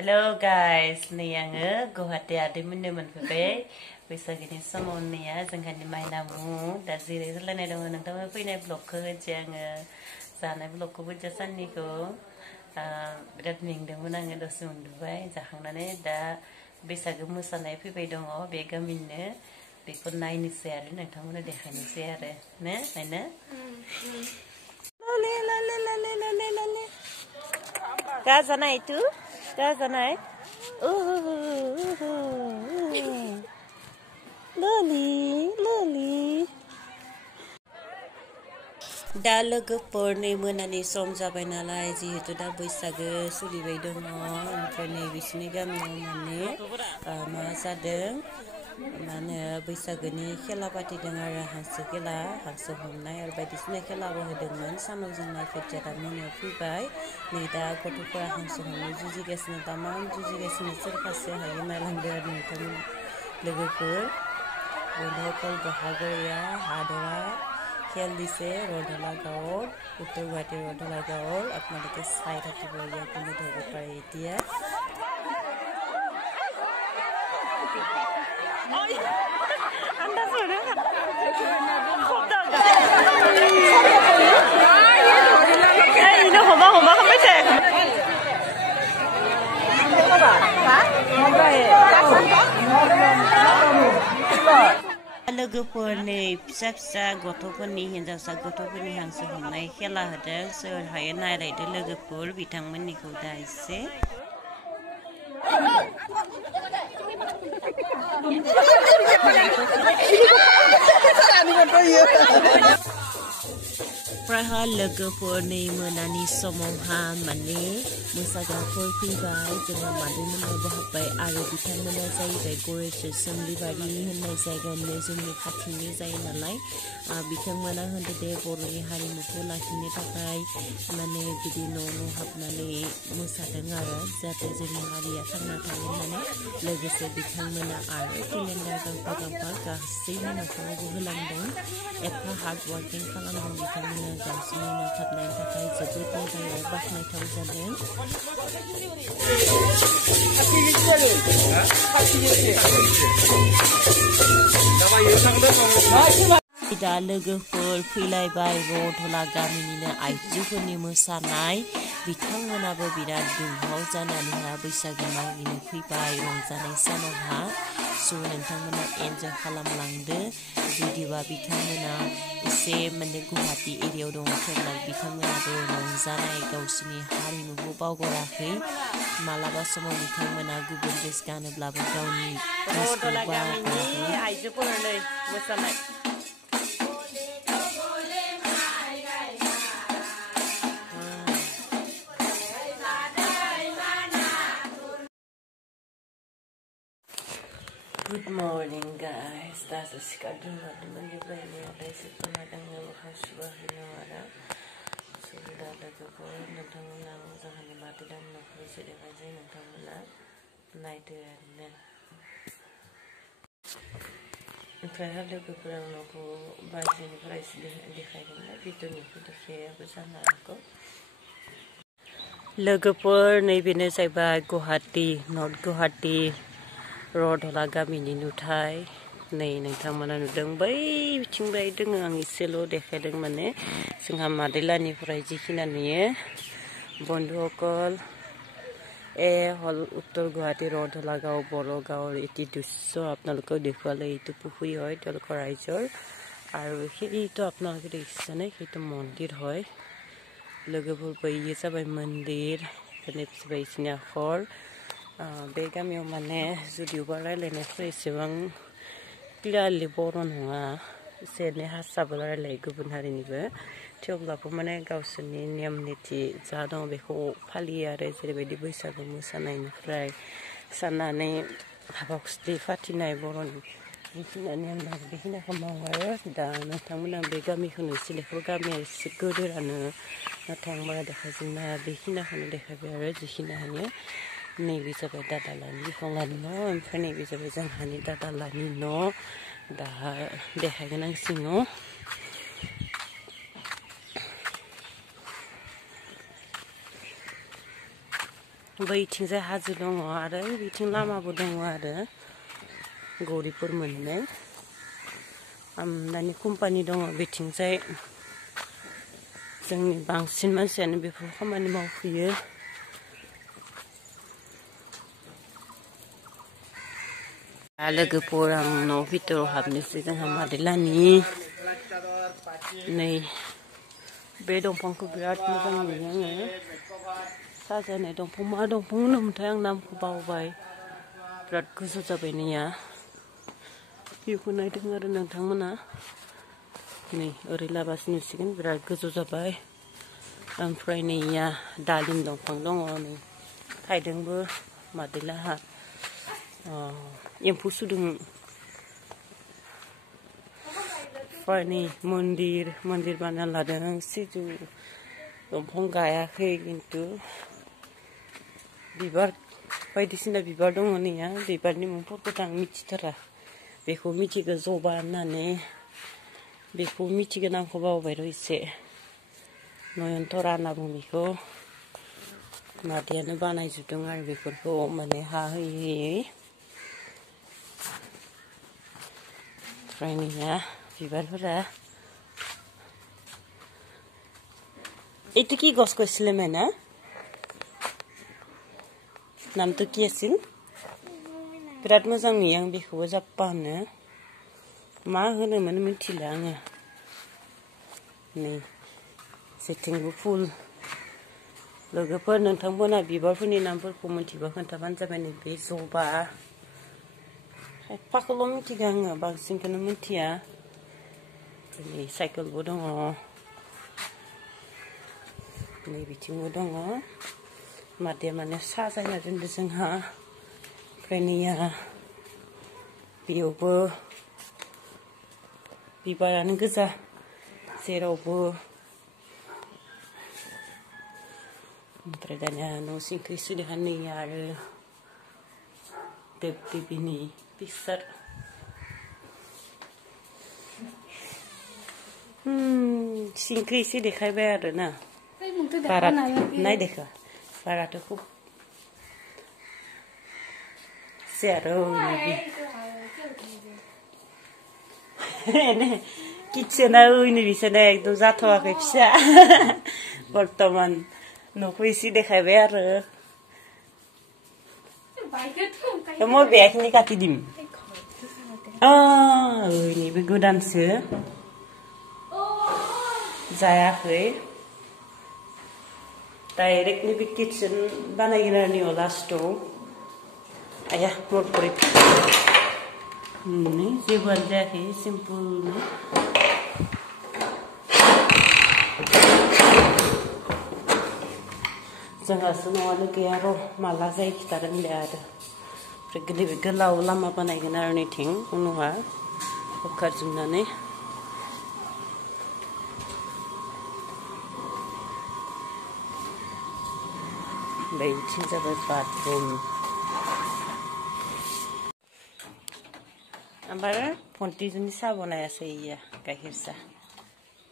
Hello guys, नै आङो गुवाहाटिया दैमोननो मोनफैबाय बैसागोनि समाव नैया जोंहानि माइनामु दा जिराय रायलायनाय दङ नोंथांमोन फैनाय ब्लगखौ होनोसै आङो जानाय ब्लगखौबो जा साननिखौ बिराद मेंदोंमोन आङो दसे उन्दुबाय जाखांनानै दा बैसागो मोसानाय फैबाय दङ बे गामिनिनो बेखौ नायनोसै आरो नोंथांमोननो देखायनोसै आरो ने नायनो लाले लाले लाले लाले लाले गाजानाय तु गाजानाय ललि ललि दा लोगोफोरनि मोनानि सम जाबाय नालाय जिहेतु दा बैसागो सोलिबाय दङ ओमफ्राय नै बिसिनि गामियाव माने मा जादों माने बैसागोनि खेला पातिदों आरो हांसो खेला हांसो हमनाय आरो बायदिसिना खेलाबो होदोंमोन सानाव जों नायफैदिया दा मोनायाव फैबाय नै दा गथ'फोरा हांसो हमनो जुजिगासिनो दामान जुजिगासिनो सोर खासे हायो नायलांदो आरो नोंथांमोन लोगोफोर बन्धुकल बहागोया हादरा खेल दिसे रधला गाँव उत्तर गुवाहाटी रधला गाँव आपनालोके चाই থাকিব ইয়াক কোনো ধৰিব পাৰে এতিয়া लोगोफोरनि फिसा फिसा गथ'फोरनि हिनजावसा गथ'फोरनि हांसो हमनाय खेला होदों सोर हायो नायलायदो लोगोफोर बिथांमोननिखौ दा एसे प्राहा लोगोफोरनि मोनानि समावहा माने मोसाग्राफोर फैबाय जोङो मादैमोननावबो हाबबाय आरो बिथांमोना जाहैबाय गरेसर सोमलिबारि होननाय जायगानि जोंनि खाथिनि जायो नालाय बिथांमोना होनदो दे बर'नि हारिमुखौ लाखिनो थाखाय माने बिदि न' हाबनानै मोसादों आरो जाहाथे जोंनि हारिया थांना थायो होननानै लोगोसे बिथांमोना आरो केलेन्डार गांफा गांफा गासैनि न'खरावबो होलांदों एफा हार्ड वार्किं खालामदों बिथांमोना गावसोरनि नांथाबनायनि थाखाय जोबोद मोजाङै बाख्नायथाव जादों दा लोगोफोर फैलायबाय रधला गामिनिनो आइजोफोरनि मोसानाय बिथांमोनाबो बिराद दुंहाव जानानैहा बैसागो मागिनो फैबाय रंजानाय सानावहा स' नोंथांमोना एन्जय खालामलांदो जुदिबा बिथांमोना एसे माने गुवाहाटी एरियायाव दङ थेवब्ला बिथांमोनाबो रंजानाय गावसोरनि हारिमुखौ बावगाराखै मालाबा समाव बिथांमोना गुबुन ड्रेस गानोब्लाबो गावनि ड्रेसखौ बावगाराखै आइजोफोरनि मोसानाय Good morning guys, that's a schedule of the Monday morning. I said to my dad, "I'm going to go to the water." So that I go for it. The time when I was on the mat, I'm not going to sit there. I'm going to night and if I have the people, I'm not going to buy any price. The hiding the between for the fair was an article. लोगोफोर नैबेनो जाहैबाय Guwahati north Guwahati रधला गामिनि नुथाय नै नोंथांमोना नुदों बै बिथिंबाय दोङो आं एसेल' देखायदों माने जोंहा मादैलानिफ्राय जिखिना नुयो बन्धुकल हल उत्तर गुवाहाटी रधला गाँव बरो गाँव এটি দৃশ্য আপোনালোকক দেখুৱালে এইটো পুখুৰী হয় তেওঁলোকৰ ৰাইজৰ আৰু সেইটো আপোনালোকে দেখিছেনে সেইটো মন্দিৰ হয় लोगोफोर बैयो जाबाय मन्दिर बायदिसिना हर बे गामियाव माने जुदिबा रायलायनायफोरा एसेबां क्लियारलि बर' नङा एसे एनै हारसाबो रायलायो गुबुन हारिनिबो थेवब्लाबो माने गावसोरनि नेम निथि जा दं बेखौ फालियो आरो जेरैबायदि बैसागु मोसानायनिफ्राय साननानै हाबा खुस्लि फाथिनाय बर'नि बेखिनिया नेम दं बेखिनिखौ मावो आरो दा नोंथांमोना बे गामिखौनो सिलेखौ गामिया एसे गोदोरानो नाथाय आं बारा देखायजोबनो हाया बेखिनिखौनो देखायबाय आरो जिखिनि हायो नैबे जाबाय दादालानि बिफांलानि न' ओमफ्राय नैबे जाबाय जोंहानि दादालानि न' दा देखायगोन आं सिङाव बैथिंजाय हाजो दङ आरो बिथिं लामाबो दङ आरो गौरिफोर मोननाय आमनानि कम्पानि दङ बिथिंजाय जोंनि बांसिन मानसियानो बेफोर खामानि मावफैयो लोगोफोर आं न' भितराव हाबनोसै जोंहा मादैलानि नै बे दंफांखौ बिराद मोजां नुयो आङो साजायनाय दंफां मा दंफां होनोमोनथाय आं नामखौ बावबाय बिराद गोजौ जाबाय नैया बेखौ नायदों आरो नोंथांमोना नै ओरै लाबासो नुसिगोन बिराद गोजौ जाबाय ओमफ्राय नैया दालिम दंफां दङ नै थाइदोंबो मादैलाहा एम्फौ सुदों ओमफ्राय नै मन्दिर बानायना लादों सिजौ दंफां गायाखै खिन्थु बिबार बायदिसिना बिबार दङ नैया बिबारनि मुंफोरखौथ' आं मिथिथारा बेखौ मिथिगौ जबा होननानै बेखौ मिथिगोन आंखौ बावबाय र' एसे नयनतरा होनना बुङो बेखौ मादैयानो बानायजोबदों आरो बेफोरखौ माने हा होयै होयै ओमफ्राय नैया बिबारफोरा এইটো কি গছ কৈছিলে মেনা नामটো কি আছিল बिराद मोजां नुयो आं बेखौबो जाप्पा होनो मा होनोमोन मिथिला आङो नै जेथिंबो फुल लोगोफोर नोंथांमोना बिबारफोरनि नामफोरखौ मिथिबा खोन्थाबानो जाबाय नै बे जबा खायफाखौल' मिथिगौ आङो बांसिनखौनो मिथिया नै साइकेलबो दङ नै बिथिंबो दङ मादैया माने साजायना दोनदों जोंहा ओमफ्राय नैया बेयावबो बिबारानो गोजा जेरावबो ओमफ्राय दानिया न' सिंखै सिरिहा नैया आरो देब देबिनि पिक्सार सिंखै एसे देखायबाय आरो ना बारा नाय देखो बाराथ' खूब आरो किटसेना ओइनो बिसोरना एकदम जाथ'वाखै फिसा बर्तमान न'खौ एसे देखायबाय आरो মই বেয়াখিনি কাটি দিম ओइनिबो गोदानसो जायाखै डाइरेक्टलि बे किटचेन बानायगोन आरो नै लास्टआव आया मरपरि जेबोआनो जायाखै सिम्पोल जोंहासो न'आनो गैया र' माला जायो खिथादोंलै आरो ओमफ्राय नैबे गोलाव लामा बानायगोन आरो नैथिं उनावहा बोखारजोबनानै बैथिं जाबाय बाथरुम ओमफ्राय भन्टिजोंनि साहा बनायासै इया गाइखेर साहा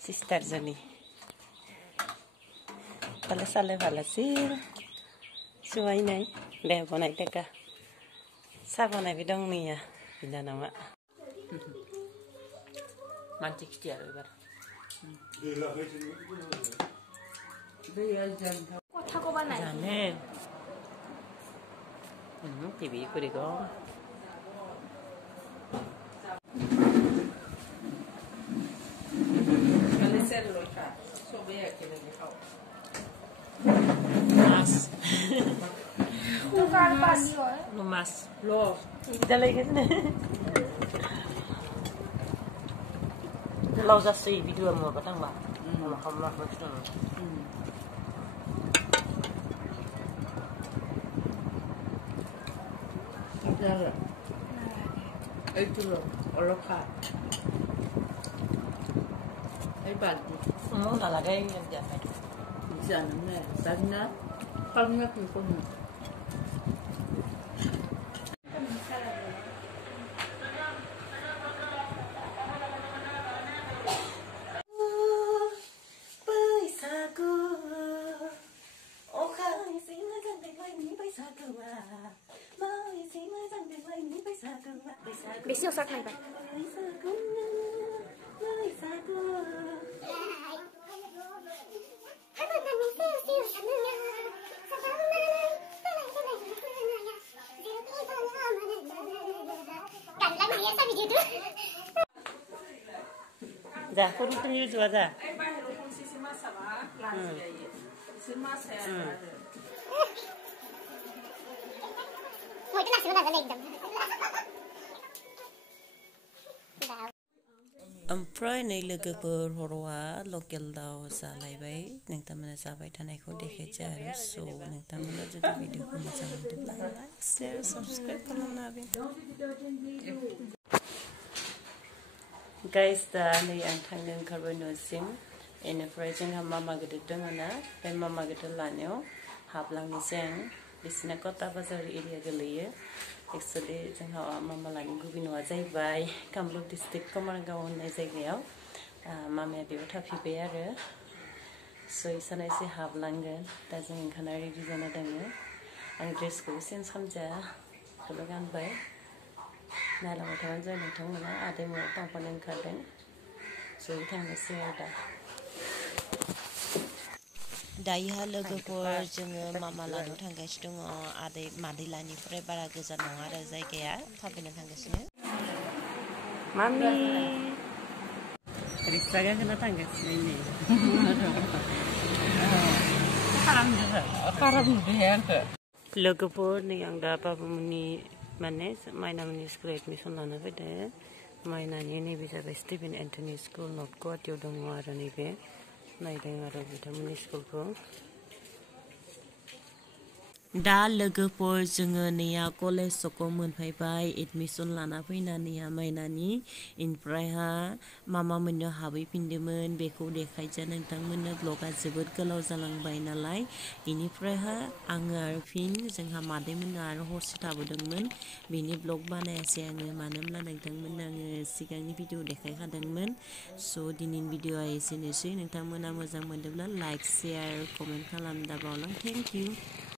सिस्टारजोंनि তাহলে চালে ভাল আছিল চোৱাই নাই দে বনাই থাকা চাহ বনাবি দং নैया বিনানামা মানসি खिथि आरो एबार কথাকো বানাই জানে টিভি কৰি গো মানে সেল লোটা সবে একেলে খাও Mas. Lugar pani hoy. No mas. Lo. Kita lagi ni. Kalau saya see video mo batang ba. Makamlah macam. Ada. Itu lo. Orang kat. Bandi. Nak lagi yang jangan. Jangan ni. Sana. Kami nak pun. Bwisagyao. Oh, kan sing na kan बेसेयाव shirt नायबाय जा खरु खरु जुआ जा ओमफ्राय नै लोगोफोर हरवा लकेल दाउ जालायबाय नोंथांमोना जाबाय थानायखौ देखायसै आरो स' नोंथांमोना जुदि भिडिअखौ मोजां मोनदोंब्ला लाइक शेयार साबस्क्राइब खालामनो हागोन गाइस दा नै आं थांनो ओंखारबाय न'सिम बेनिफ्राय जोंहा मामा गिदिर दङ ना बे मामा गिदिर लानायाव हाबलांनोसै आं बिसिना कटा बाजार एरिया गोलैयो एक्चुअलि जोंहा मामा लानि गुबै न'आ जाहैबाय कामरुप डिस्ट्रिक्ट कमारगाव होननाय जायगायाव मामाया बेयाव थाफैबाय आरो स' इसाना एसे हाबलांगोन दा जों ओंखारना रेडि जाना दङ आं ड्रेसखौबो चेन्ज खालामजाया बेखौल' गानबाय नायलांबाय थाबानो जायो नोंथांमोना आदै न'आव थांफानो ओंखारदों जयै थांनोसै आरो दा दायोहा लोगोफोर जोङो मामा लानाव थांगासिनो दङ आदै मादै लानिफ्राय बारा गोजान नङा आरो जायगाया थाबायना थांगासिनो मामि रिक्सा गाखोना थांगासिनो नै लोगोफोर नै आं दा बाबुमोननि माने माइनामोननि स्कुल एडमिसन लाना फैदों माइनानि नैबे जाबाय स्टिफेन एन्टनि स्कुल नर्थ गुवाहाटीयाव दङ आरो नैबे नायदों आरो बिथांमोननि स्कुलखौ दा लोगोफोर जोङो नैया कलेज सकआव मोनफैबाय एडमिसन लाना फैनानैहा माइनानि इनिफ्रायहा मामा मोननियाव हाबहैफिनदोंमोन बेखौ देखायजा नोंथांमोननो ब्लगा जोबोद गोलाव जालांबाय नालाय इनिफ्रायहा आङो आरो फिन जोंहा मादैमोननो आरो हरसे थाबोदोंमोन बेनि ब्लग बानायासै आङो मानो होनब्ला नोंथांमोननो आङो सिगांनि भिडिअ देखायखादोंमोन स' दिनैनि भिडिअआ एसेनोसै नोंथांमोना मोजां मोनदोंब्ला लाइक शेयार कमेन्ट खालाम दाबावलां थेंक इउ